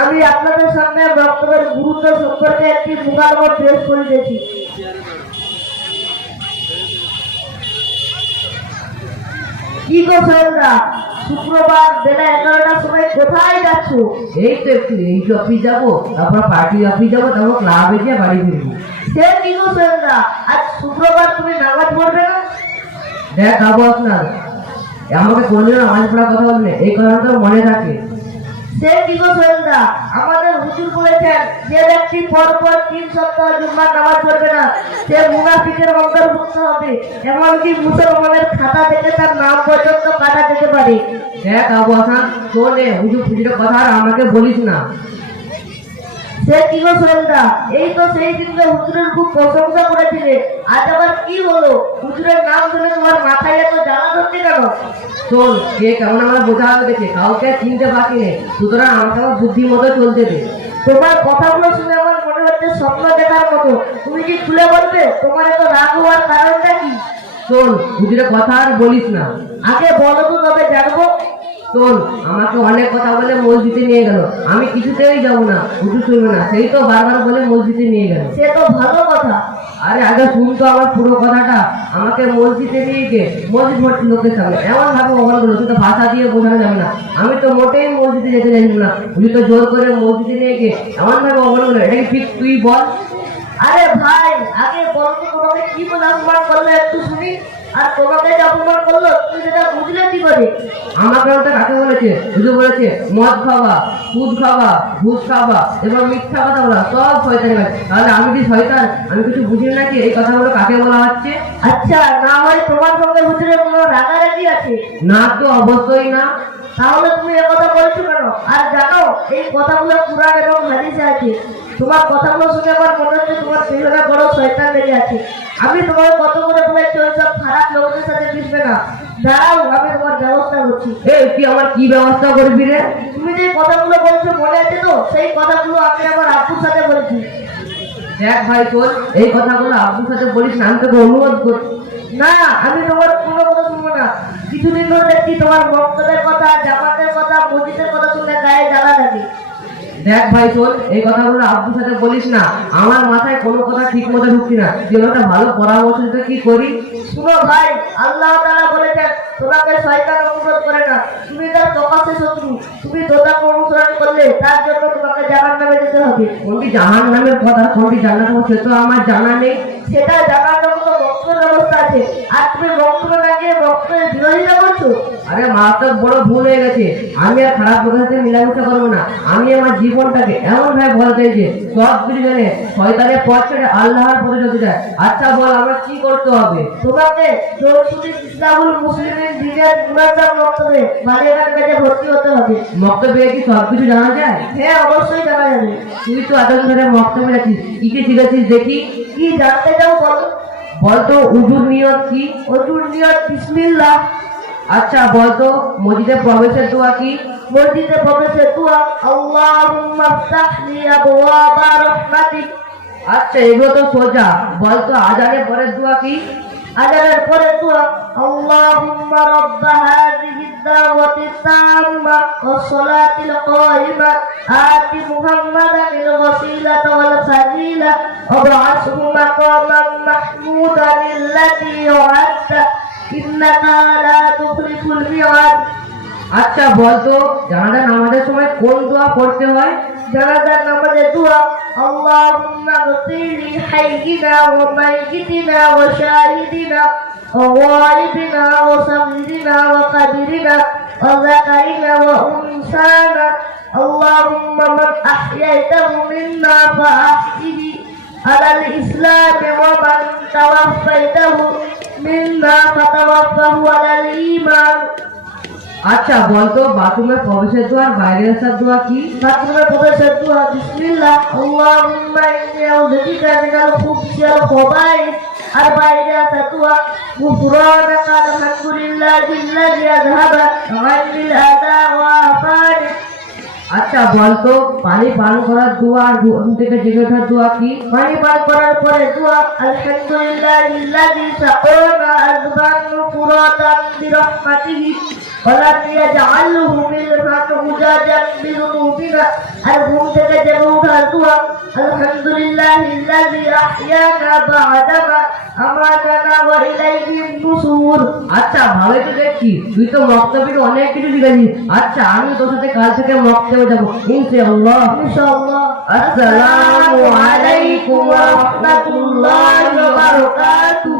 আমি আপনাদের সামনে বক্তব্যের গুরুত্ব সম্পর্কে একটি মুখালমত পেশ করিতেছি। কি গো শুক্রবার বেলা এগারোটার সময় কোথায় যাচ্ছ? এই তো একটু এই অফিস যাব তারপর পার্টি অফিস যাব তারপর ক্লাবে গিয়ে বাড়ি ফিরবো। সে কি গো সোহেলদা আজ শুক্রবার তুমি নামাজ পড়বে না? দেখ আবু আপনার আমাকে কোনদিন নামাজ পড়ার কথা বললে এই কথাটা মনে থাকে। সে কি গো সোহেলদা আমাদের হুজুর বলেছেন যে ব্যক্তি তিন সপ্তাহ জুম্মার নামাজ পড়বে না সে মুনাফিকের অন্তর্ভুক্ত হবে। এমনকি মুসলমানের খাতা থেকে তার নাম পর্যন্ত কাটা যেতে পারে। দেখ আবু হাসান শোনে হুজুর পুজোর কথা আর আমাকে বলিস না। সে কি গো সোহেলদা এই তো সেই দিনকে হুজুরের খুব প্রশংসা করেছিলে। আজ আবার কি হলো? হুজুরের নাম শুনে তোমার মাথায় এত জ্বালা ধরছে কেন? শোন, কে কেমন আমার বোঝা হবে দেখে? কাউকে চিনতে বাকি নেই। সুতরাং আমাকে আমার বুদ্ধি মতো চলতে দে। তোমার কথাগুলো শুনে আমার মনে হচ্ছে স্বপ্ন দেখার মতো। তুমি কি খুলে বলবে? তোমার এত রাগ হওয়ার কারণটা কি? শোন, বুঝলে কথা আর বলিস না। আগে বলো তো তবে জানব শোন আমাকে অনেক কথা বলে মসজিদে নিয়ে গেল। আমি কিছুতেই যাব না শুনবে না। সেই তো বারবার বলে মসজিদে নিয়ে গেল। সে তো ভালো কথা। আরে আগে শুনতো আমার পুরো কথাটা। আমাকে মসজিদে নিয়ে গিয়ে মসজিদ ভর্তি লোকের সামনে। এমন ভাবে অবান করল তো ভাষা দিয়ে বোঝানো যাবে না। আমি তো মোটেই মসজিদে যেতে চাইছি না। তুই তো জোর করে মসজিদে নিয়ে গিয়ে এমন ভাবে অবান করল। এটা ঠিক তুই বল? আরে ভাই আগে বলো তো তোমাকে কি করল একটু শুনি। আর তোমাকে যে অপমান করল তুমি সেটা বুঝলে কি করে আমার গ্রামটা কাকে বলেছে? শুধু বলেছে মদ খাওয়া সুদ খাওয়া ঘুষ খাওয়া এবং মিথ্যা কথা বলা সব শয়তানি তাহলে আমি কি শয়তান? আমি কিছু বুঝি নাকি? এই কথাগুলো কাকে বলা হচ্ছে? আচ্ছা না হয় তোমার সঙ্গে বুঝলে কোনো রাগারাগি আছে? না তো অবশ্যই না। তাহলে তুমি এ কথা বলছো কেন? আর জানো এই কথাগুলো কোরআন এবং হাদিসে আছে। তোমার কথাগুলো শুনে আমার মনে হচ্ছে তোমার পেছনে বড় শয়তান লেগে আছে। আমি তোমার কত করে বলেছি ওই সব খারাপ লোকদের সাথে মিশবে না। দাঁড়াও আমি তোমার ব্যবস্থা করছি। এই তুই আমার কি ব্যবস্থা করবি রে? তুমি যে কথাগুলো বলছো মনে আছে তো? সেই কথাগুলো আমি আমার আব্বুর সাথে বলেছি। দেখ ভাই তোর এই কথাগুলো আব্বুর সাথে বলিস না আমি তোকে অনুরোধ করছি। না, আমি তোমার কোনো কথা শুনব না। কিছুদিন ধরে দেখছি তোমার বক্তব্যের কথা, জামাতের কথা, মসজিদের কথা শুনে গায়ে জ্বালা লাগে। দেখ ভাই তোর এই কথাগুলো আব্বুর সাথে বলিস না। আমার মাথায় কোনো কথা ঠিক মতো ঢুকছি না। আমার একটা ভালো পরামর্শ দিতে কি করি? শুনো ভাই, আল্লাহ তাআলা বলেছেন, তোমাকে শয়তান অনুরোধ করে না। তুমি তার প্রকাশ্যে শত্রু। তুমি দোতাকে অনুসরণ করলে তার জন্য তোমাকে জানার নামে যেতে হবে। কোনটি জাহান নামের কথা কোনটি জানা সে তো আমার জানা নেই। সেটা জানার জন্য বক্তব্য ব্যবস্থা আছে। আর তুমি বক্তব্য না গিয়ে বক্তব্যের বিরোধিতা করছ? আরে মারাত্মক বড় ভুল হয়ে গেছে। আমি আর খারাপ লোকের সাথে মিলামিশা করব না। আমি আমার জীবনটাকে এমন ভাবে বলতে যে সব কিছু জানে শয়তানের পথ ছেড়ে আল্লাহর পথে চায়। আচ্ছা বল আমরা কি করতে হবে? তোমাকে জোরসুদি ইসলামুল মুসলিমের দিনের মুনাজাত বক্তব্যে মালিকান কাজে ভর্তি হতে হবে। মক্তব্যে কি সব কিছু জানা যায়? হ্যাঁ অবশ্যই জানা যাবে। তুই তো এতদিন ধরে মক্তব্যে আছিস। কি কি শিখেছিস দেখি? কি জানতে চাও বলো বলতো, উজুর নিয়ত কি? নিয়ত আচ্ছা বলতো, মসজিদে প্রবেশের দোয়া কি? মসজিদে প্রবেশের দোয়া, আল্লাহুম্মা ফতাহলি আবওয়াবা আচ্ছা এগুলো তো সোজা। বলতো, আজানের পরের দোয়া কি? আজানের পরে দোয়া আল্লাহুম্মা রাব্ব হাযিহি দাওয়াতি তাম্মা ওয়াস সালাতিল কায়িমা আতি মুহাম্মাদান আল ওয়াসিলাতা ওয়াল ফাজিলা ওয়াবআসহু মাকামান মাহমুদান আল্লাযী ওয়া'আদতা, ইন্নাকা লা তুখলিফুল মিআদ. আচ্ছা বলতো জানাজান আমাদের সময় কোন দোয়া পড়তে হয়? جنازة من دعاء اللهم اغفر لحينا وميتنا وشاهدنا وغائبنا وصغيرنا وقدرنا وذكرنا وأنثانا. اللهم من أحييته منا فأحيه على الإسلام ومن توفيته منا فتوفه على الإيمان. আচ্ছা বলতো বাথরুমের প্রবেশের দোয়ার আর বাইরের আসার দোয়া কি? বাথরুমের প্রবেশের দোয়া বিসমিল্লাহ। আল্লাহুম্মা ইন্নী আউযু বিকা মিনাল খুবসি ওয়াল খাবাইস। আর বাইরে আসা দোয়া গুফরানাকা আলহামদুলিল্লাহি আল্লাযী আযহাবা আন্নিল আদা ওয়া আফানি আচ্ছা বলতো, পানি পান করার দোয়া আর ঘুম থেকে জেগে ওঠার দোয়া কি? পানি পান করার পরে দোয়া আলহামদুলিল্লাহ বিরহমাতিহি ইয়াজআলহু আর ঘুম থেকে জেগে ওঠার দোয়া আলহামদুলিল্লাহ ইল্লাযী আহইয়ানা বা'দামা নুশুর আচ্ছা ভালোই তো দেখছি। তুই তো মক্তবির অনেক কিছু শিখেছিস। আচ্ছা আমি তোর সাথে কাল থেকে মক্তবে যাব। ইনশাআল্লাহ। ইনশাআল্লাহ। আসসালামু আলাইকুম ওয়া রাহমাতুল্লাহি ওয়া বারাকাতুহু।